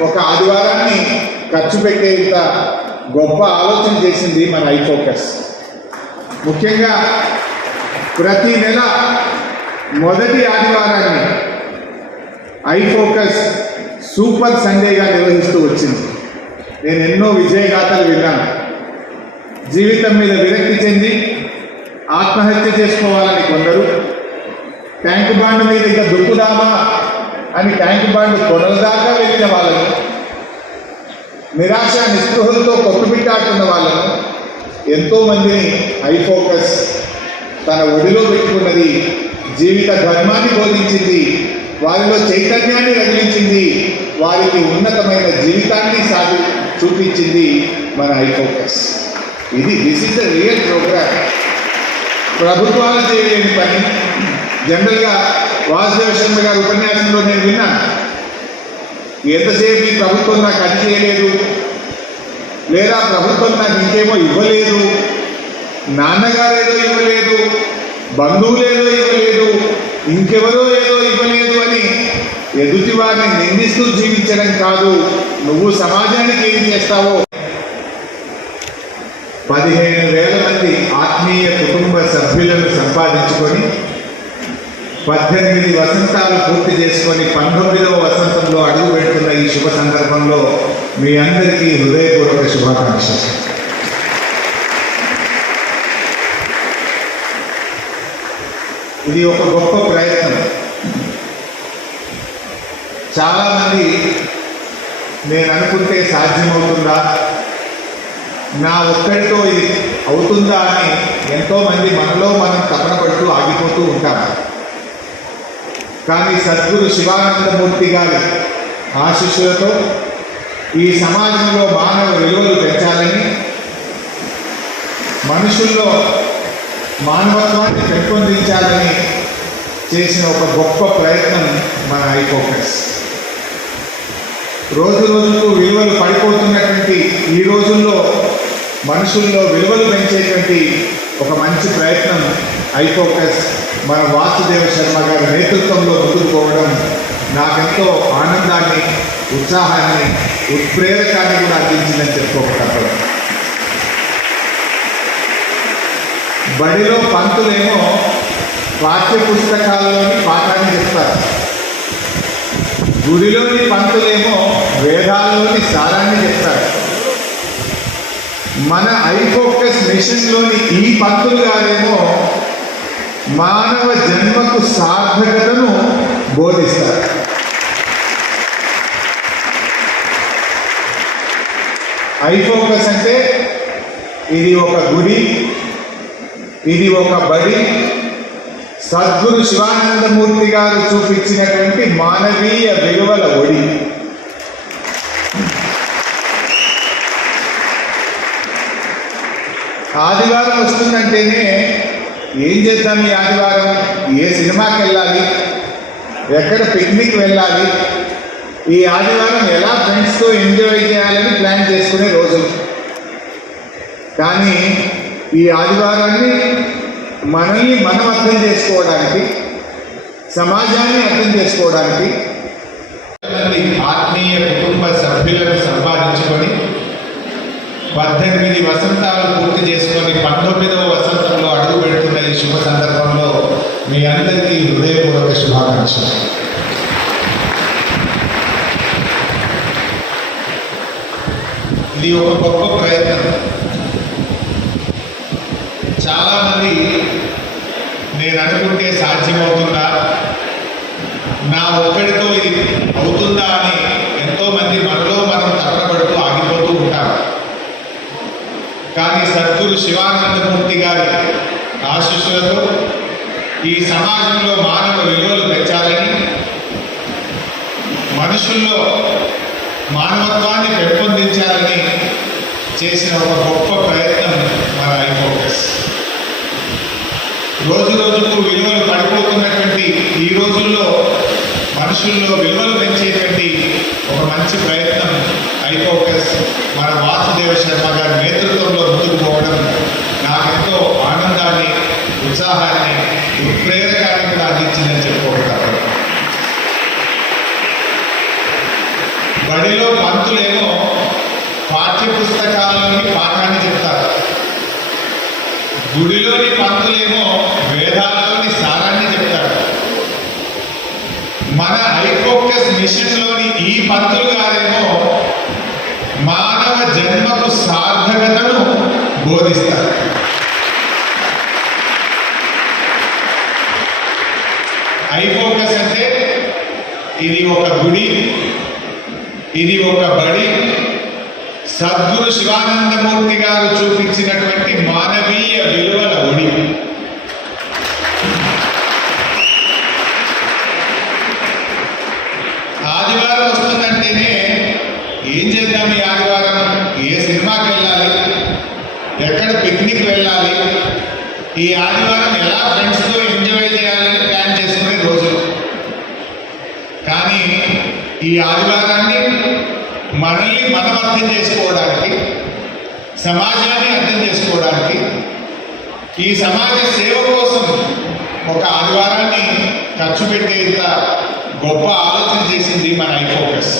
ఒక ఆదివారాన్ని ఖర్చు పెట్టేంత గొప్ప ఆలోచన చేసింది మన ఐ ఫోకస్. ముఖ్యంగా ప్రతి నెల మొదటి ఆదివారాన్ని ఐ ఫోకస్ సూపర్ సండేగా నిర్వహిస్తూ వచ్చింది. నేను ఎన్నో విజయగాథలు విన్నాను. జీవితం మీద విరక్తి చెంది ఆత్మహత్య చేసుకోవాలని కొందరు ట్యాంక్ బాండ్ మీద ఇంకా దుక్కుదామా అని ట్యాంక్ బండ్ కొనల దాకా వెళ్ళిన వాళ్ళను నిరాశ నిస్పృహలతో కొట్టుబిట్టాడుతున్న వాళ్ళను ఎంతో మందిని ఫోకస్ తన ఒడిలో పెట్టుకున్నది జీవిత ధర్మాన్ని బోధించింది వారిలో చైతన్యాన్ని రగిలించింది వారికి ఉన్నతమైన జీవితాన్ని సాగి చూపించింది మన హై ఫోకస్. ఇది this is the real program ప్రభుత్వాలు చేయలేని పని. జనరల్గా వాసుదేవ శర్మ గారి ఉపన్యాసంలో నేను విన్నాను. ఎంతసేపు ఈ ప్రభుత్వం నాకు అది చేయలేదు? లేదా ప్రభుత్వం నాకు ఇంకేమో ఇవ్వలేదు? నాన్నగారేదో ఇవ్వలేదు? బంధువులేదో ఇవ్వలేదు? ఇంకెవరో ఏదో ఇవ్వలేదు అని ఎదుటి వారిని నిందిస్తూ జీవించడం కాదు. నువ్వు సమాజానికి ఏం చేస్తావో? పదిహేను వేల మంది ఆత్మీయ కుటుంబ సభ్యులను సంపాదించుకొని పద్దెనిమిది వసంతాలు పూర్తి చేసుకొని పంతొమ్మిదవ వసంతంలో అడుగు పెడుతున్న ఈ శుభ సందర్భంలో మీ అందరికీ హృదయపూర్వక శుభాకాంక్షలు. ఇది ఒక గొప్ప ప్రయత్నం. చాలామంది నేను అనుకుంటే సాధ్యమవుతుందా? నా ఒక్కడితో ఇది అవుతుందా అని ఎంతోమంది మనలో మనం తపన పడుతూ ఆగిపోతూ ఉంటాము కానీ సద్గురు శివానందమూర్తి గారి ఆశీస్సులతో ఈ సమాజంలో మానవ విలువలు పెంచాలని మనుషుల్లో మానవత్వాన్ని పెంపొందించాలని చేసిన ఒక గొప్ప ప్రయత్నం మన ఐఫోకస్ రోజు రోజుకు విలువలు పడిపోతున్నటువంటి ఈ రోజుల్లో మనుషుల్లో విలువలు పెంచేటువంటి ఒక మంచి ప్రయత్నం ఐఫోకస్ మన వాసుదేవ శర్మ గారి నేతృత్వంలో ముందుకు పోవడం నాకెంతో ఆనందాన్ని ఉత్సాహాన్ని ఉత్ప్రేరకాన్ని కూడా అందించిందని చెప్పుకోకపోవడం బడిలో పంతులేమో పాఠ్య పుస్తకాల్లోని పాఠాన్ని చెప్తారు. గుడిలోని పంతులేమో వేదాల్లోని సారాన్ని చెప్తారు. మన ఐఫోకస్ మిషన్లోని ఈ పంతులు గారేమో మానవ జన్మకు సార్థకతను బోధిస్తారు. ఐఫోకస్ అంటే ఇది ఒక గుడి ఇది ఒక బడి. సద్గురు శివానందమూర్తి గారు చూపించినటువంటి మానవీయ విలువల ఒడి. ఆదివారం వస్తుందంటేనే ఏం చేద్దాం ఈ ఆదివారం? ఏ సినిమాకి వెళ్ళాలి? ఎక్కడ పిక్నిక్ వెళ్ళాలి? ఈ ఆదివారం ఎలా ఫ్రెండ్స్తో ఎంజాయ్ చేయాలని ప్లాన్ చేసుకునే రోజులు కానీ ఈ ఆదివారాన్ని మనల్ని మనం అర్థం చేసుకోవడానికి సమాజాన్ని అర్థం చేసుకోవడానికి ఆత్మీయ కుటుంబ సభ్యులను సంపాదించుకొని పద్దెనిమిది వసంతాలు పూర్తి చేసుకొని పంతొమ్మిదవ వసంతంలో అడుగు పెడుతున్న ఈ శుభ సందర్భంలో మీ అందరికీ హృదయపూర్వక శుభాకాంక్షలు. ఇది ఒక గొప్ప ప్రయత్నం. చాలామంది నేను అనుకుంటే సాధ్యమవుతుందా? నా ఒక్కడితో ఇది అవుతుందా అని ఎంతోమంది మనలో మనం తపనపడుతూ ఆగిపోతూ ఉంటారు కానీ సద్గురు శివానందమూర్తి గారి ఆశీస్సులతో ఈ సమాజంలో మానవ విలువలు పెంచాలని మనుషుల్లో మానవత్వాన్ని పెంపొందించాలని చేసిన ఒక గొప్ప ప్రయత్నం మన ఐఫోకస్ రోజు రోజుకు విలువలు పడిపోతున్నటువంటి ఈ రోజుల్లో మనుషుల్లో విలువలు పెంచేటువంటి ఒక మంచి ప్రయత్నం ఐఫోకస్ మన వాసుదేవ శర్మ గారి నేతృత్వంలో ముందుకు పోవడం నాకెంతో ఆనందాన్ని ఉత్సాహాన్ని ఉత్ప్రేరకాన్ని కూడా అందించిందని చెప్పుకోక బడిలో పంతులేమో పాఠ్య పుస్తకాల్లోని పాఠాన్ని చెప్తారు. గుడిలోని పంతులేమో వేదాలలోని సారాన్ని చెప్తారు. మన ఐఫోకస్ మిషన్లోని ఈ పంతులు గారేమో మానవ జన్మకు సార్థకతను బోధిస్తారు ఐఫోకస్ అంటే ఇది ఒక గుడి ఇది ఒక బడి. సద్గురు శివానందమూర్తి గారు చూపించినటువంటి మానవీయ విలువల గుడి. ఆదివారం వస్తుందంటేనే ఏం చేద్దాం ఈ ఆదివారం? ఏ సినిమాకి వెళ్ళాలి? ఎక్కడ పిక్నిక్ వెళ్ళాలి? ఈ ఆదివారం ఎలా ఫ్రెండ్స్తో ఎంజాయ్ చేయాలని ప్లాన్ చేసుకునే రోజు కానీ ఈ ఆదివారాన్ని మనల్ని మనం అర్థం చేసుకోవడానికి సమాజాన్ని అర్థం చేసుకోవడానికి ఈ సమాజ సేవ కోసం ఒక ఆదివారాన్ని ఖర్చు పెట్టేంత గొప్ప ఆలోచన చేసింది మన ఐఫోకస్